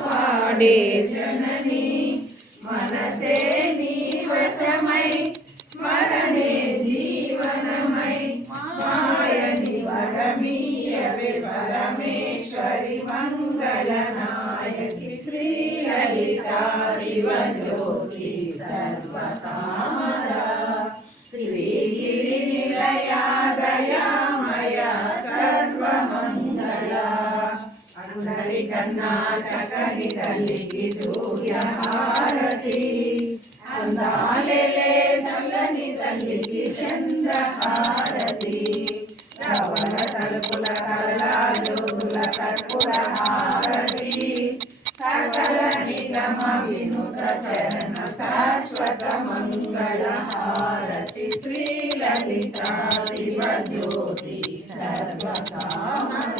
పాడే జనని మనసే నీ వశమై స్మరణే జీవనమై మాయని వరమీయవే పరమేశ్వరి మంగళనాయకి శ్రీలలిత శివజ్యోతి సర్వకామద చక్కని తల్లికి సూర్యహారతి అందాలే చల్లని తల్లికి చంద్రహారతి రవణ తలుపుల కళాజోతుల కర్పుల హారతి సకల నిగమ వినుత చరణ శాశ్వత మంగళ హారతి శ్రీలలిత శివ జ్యోతి సర్వకామద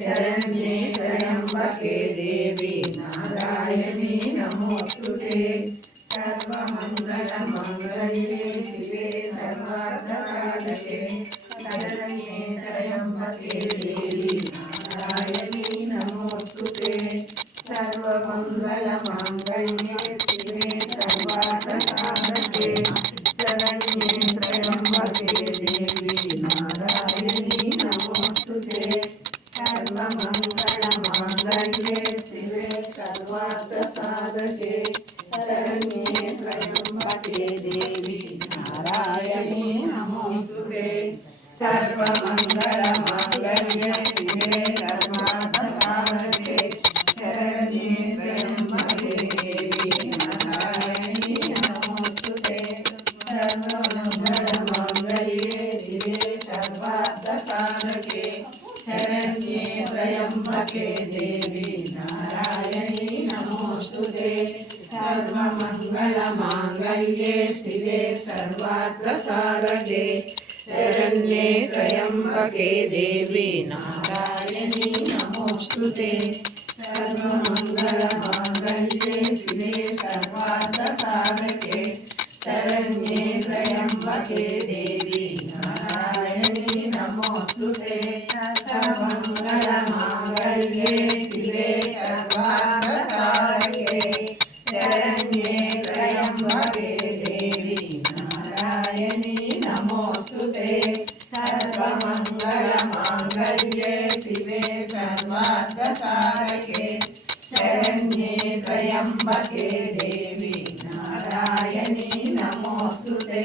शरण्ये त्र्यम्बके देवी, नारायणी नमोऽस्तु ते सर्वमङ्गलमङ्गल्ये शिवे, सर्वार्थसाधके। शरण्ये त्र्यम्बके देवी, नारायणी नमोऽस्तु ते शिवे, सर्वार्थसाधके। शङ्करमाङ्गल्ये शिवे सर्वार्थसाधके शरण्ये त्र्यम्बके देवी नारायणी नमोस्तुते सर्वमङ्गलमाङ्गल्ये शिवे सर्वार्थसाधके शरण्ये त्र्यम्बके देवी नारायणी नमोस्तुते सर्वमङ्गलमाङ्गल्ये शिवे सर्वार्थसाधके శరణ్యే త్రయంబకే దేవి నారాయణీ నమోస్తుతే సర్వమంగళమాంగళ్యే శివే సర్వార్థసారకే శరణ్యే త్రయంబకే దేవి నారాయణీ నమోస్తుతే సర్వమంగళమాంగళ్యే శివే సర్వార్థ సాధకే శరణ్యే త్రయంబకే దేవి నారాయణీ సర్వమంగళమాంగళ్యే శివే సర్వార్థ సాధకే శరణ్యే త్రయంబకే దేవి నారాయణీ నమోస్తుతే సర్వమంగళమాంగళ్యే శివే సర్వార్థ సాధకే శరణ్యే త్రయంబకే దేవి నారాయణీ నమోస్తుతే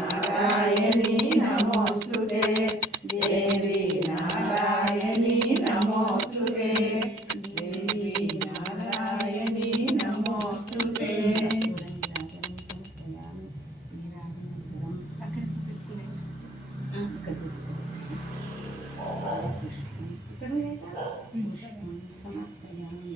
సమర్పయామి